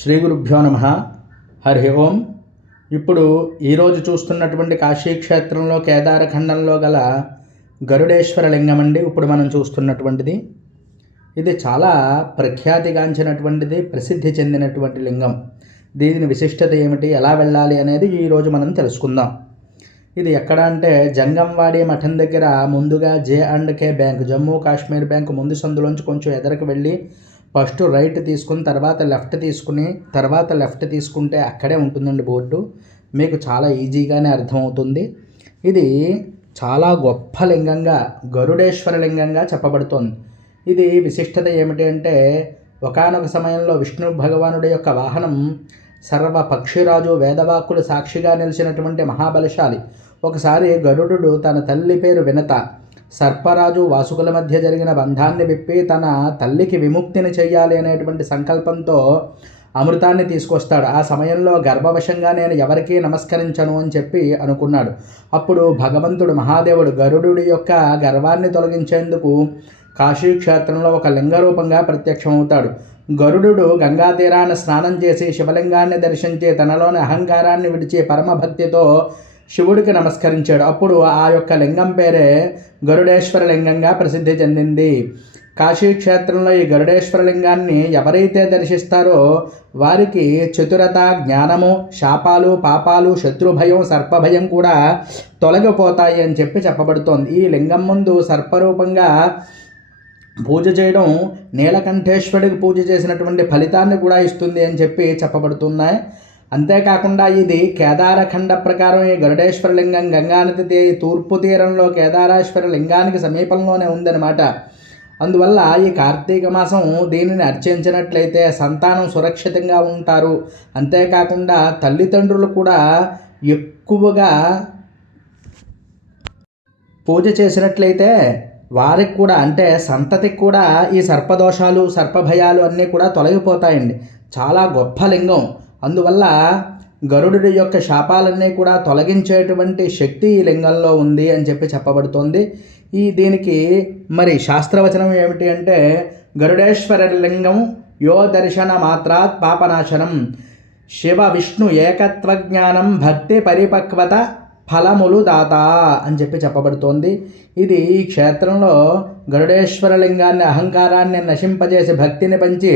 శ్రీ గురుభ్యో నమ. హరి ఓం. ఇప్పుడు ఈరోజు చూస్తున్నటువంటి కాశీక్షేత్రంలో కేదారఖండంలో గల గరుడేశ్వర లింగం అండి ఇప్పుడు మనం చూస్తున్నటువంటిది. ఇది చాలా ప్రఖ్యాతిగాంచినటువంటిది ప్రసిద్ధి చెందినటువంటి లింగం. దీని విశిష్టత ఏమిటి ఎలా వెళ్ళాలి అనేది ఈరోజు మనం తెలుసుకుందాం. ఇది ఎక్కడ అంటే జంగంవాడి మఠం దగ్గర ముందుగా J and K bank Jammu Kashmir bank ముందు సందులోంచి కొంచెం ఎదరకు వెళ్ళి ఫస్ట్ రైట్ తీసుకుని తర్వాత లెఫ్ట్ తీసుకుని తర్వాత లెఫ్ట్ తీసుకుంటే అక్కడే ఉంటుందండి బోర్డు. మీకు చాలా ఈజీగానే అర్థమవుతుంది. ఇది చాలా గొప్ప లింగంగా గరుడేశ్వర లింగంగా చెప్పబడుతోంది. ఇది విశిష్టత ఏమిటి అంటే ఒకనొక సమయంలో విష్ణు భగవానుడి యొక్క వాహనం సర్వ పక్షిరాజు వేదవాక్కులు సాక్షిగా నిలిచినటువంటి మహాబలశాలి. ఒకసారి గరుడు తన తల్లి పేరు వినత. సర్పరాజు వాసుకుల మధ్య జరిగిన బంధాన్ని విప్పి తన తల్లికి విముక్తిని చేయాలి అనేటువంటి సంకల్పంతో అమృతాన్ని తీసుకొస్తాడు. ఆ సమయంలో గర్భవశంగా నేను ఎవరికీ నమస్కరించను అని చెప్పి అనుకున్నాడు. అప్పుడు భగవంతుడు మహాదేవుడు గరుడు యొక్క గర్వాన్ని తొలగించేందుకు కాశీక్షేత్రంలో ఒక లింగరూపంగా ప్రత్యక్షమవుతాడు. గరుడు గంగా తీరాన స్నానం చేసి శివలింగాన్ని దర్శించి తనలోని అహంకారాన్ని విడిచి పరమభక్తితో శివుడికి నమస్కరించాడు. అప్పుడు ఆ యొక్క లింగం పేరే గరుడేశ్వర లింగంగా ప్రసిద్ధి చెందింది. కాశీక్షేత్రంలో ఈ గరుడేశ్వర లింగాన్ని ఎవరైతే దర్శిస్తారో వారికి చతురత జ్ఞానము శాపాలు పాపాలు శత్రుభయం సర్పభయం కూడా తొలగిపోతాయి అని చెప్పి చెప్పబడుతోంది. ఈ లింగం ముందు సర్పరూపంగా పూజ చేయడం నీలకంఠేశ్వరుడికి పూజ చేసినటువంటి ఫలితాన్ని కూడా ఇస్తుంది అని చెప్పి చెప్పబడుతున్నాయి. అంతేకాకుండా ఇది కేదారఖండ ప్రకారం ఈ గరుడేశ్వర లింగం గంగానది తూర్పు తీరంలో కేదారేశ్వర లింగానికి సమీపంలోనే ఉందన్నమాట. అందువల్ల ఈ కార్తీక మాసం దీనిని అర్చించినట్లయితే సంతానం సురక్షితంగా ఉంటారు. అంతేకాకుండా తల్లిదండ్రులు కూడా ఎక్కువగా పూజ చేసినట్లయితే వారికి కూడా అంటే సంతతికి కూడా ఈ సర్పదోషాలు సర్పభయాలు అన్నీ కూడా తొలగిపోతాయండి. చాలా గొప్ప లింగం. అందువల్ల గరుడు యొక్క శాపాలన్నీ కూడా తొలగించేటువంటి శక్తి ఈ లింగంలో ఉంది అని చెప్పి చెప్పబడుతోంది. ఈ దీనికి మరి శాస్త్రవచనం ఏమిటి అంటే గరుడేశ్వర లింగం యో దర్శన మాత్రాత్ పాపనాశనం. శివ విష్ణు ఏకత్వ జ్ఞానం భక్తి పరిపక్వత ఫలములు దాత అని చెప్పి చెప్పబడుతోంది. ఇది ఈ క్షేత్రంలో గరుడేశ్వర లింగాన్ని అహంకారాన్ని నశింపజేసి భక్తిని పంచి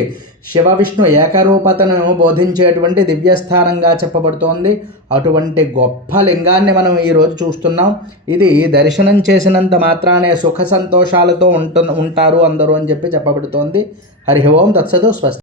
శివ విష్ణు ఏకరూపతను బోధించేటువంటి దివ్యస్థానంగా చెప్పబడుతోంది. అటువంటి గొప్ప లింగాన్ని మనం ఈరోజు చూస్తున్నాం. ఇది దర్శనం చేసినంత మాత్రానే సుఖ సంతోషాలతో ఉంటు ఉంటారు అందరూ అని చెప్పి చెప్పబడుతోంది. హరి ఓం తత్సదు స్వస్తి.